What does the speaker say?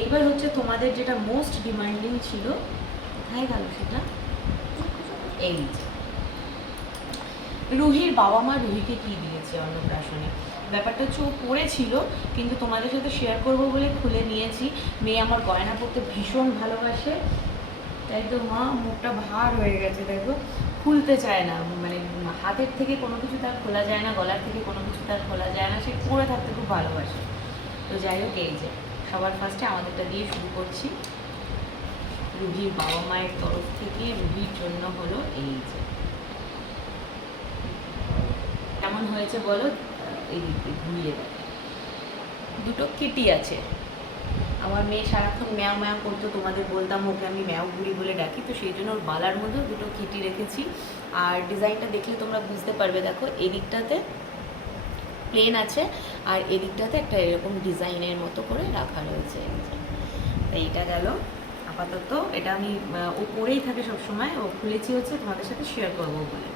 এইবার হচ্ছে তোমাদের যেটা মোস্ট ডিমান্ডিং ছিল, কোথায় গেল সেটা, এই যে রুহির বাবা মা রুহিকে কী দিয়েছে অন্নপ্রাশনে। ব্যাপারটা হচ্ছে ও পড়েছিল, কিন্তু তোমাদের সাথে শেয়ার করবো বলে খুলে নিয়েছি। মেয়ে আমার গয়না পরতে ভীষণ ভালোবাসে, তাই তো মা মুখটা ভার হয়ে গেছে, দেখো খুলতে চায় না, মানে হাতের থেকে কোনো কিছু তার খোলা যায় না, গলার থেকে কোনো কিছু তার খোলা যায় না, সে পরে থাকতে খুব ভালোবাসে। তো যাই হোক, এই যে সবার ফার্স্টে আমাদেরটা দিয়ে শুরু করছি। রুহির বাবা মায়ের তরফ থেকে রুহির জন্য হলো এই যে, কেমন হয়েছে বলো, এই দিক দিয়ে ঘুরিয়ে দেয়। দুটো কিটি আছে। আমার মেয়ে সারাক্ষণ ম্যাও ম্যাও করতো, তোমাদের বলতাম ওকে আমি ম্যাও ঘুরি বলে ডাকি, তো সেই জন্য ওর বালার মধ্যেও দুটো কিটি রেখেছি। আর ডিজাইনটা দেখলে তোমরা বুঝতে পারবে, দেখো এদিকটাতে প্লেন আছে আর এদিকটাতে একটা এরকম ডিজাইনের মতো করে রাখা রয়েছে। এইটা গেল আপাতত, এটা আমি ও পরেই থাকে সবসময়, ও খুলেছি হচ্ছে তোমাদের সাথে শেয়ার করবো বলে।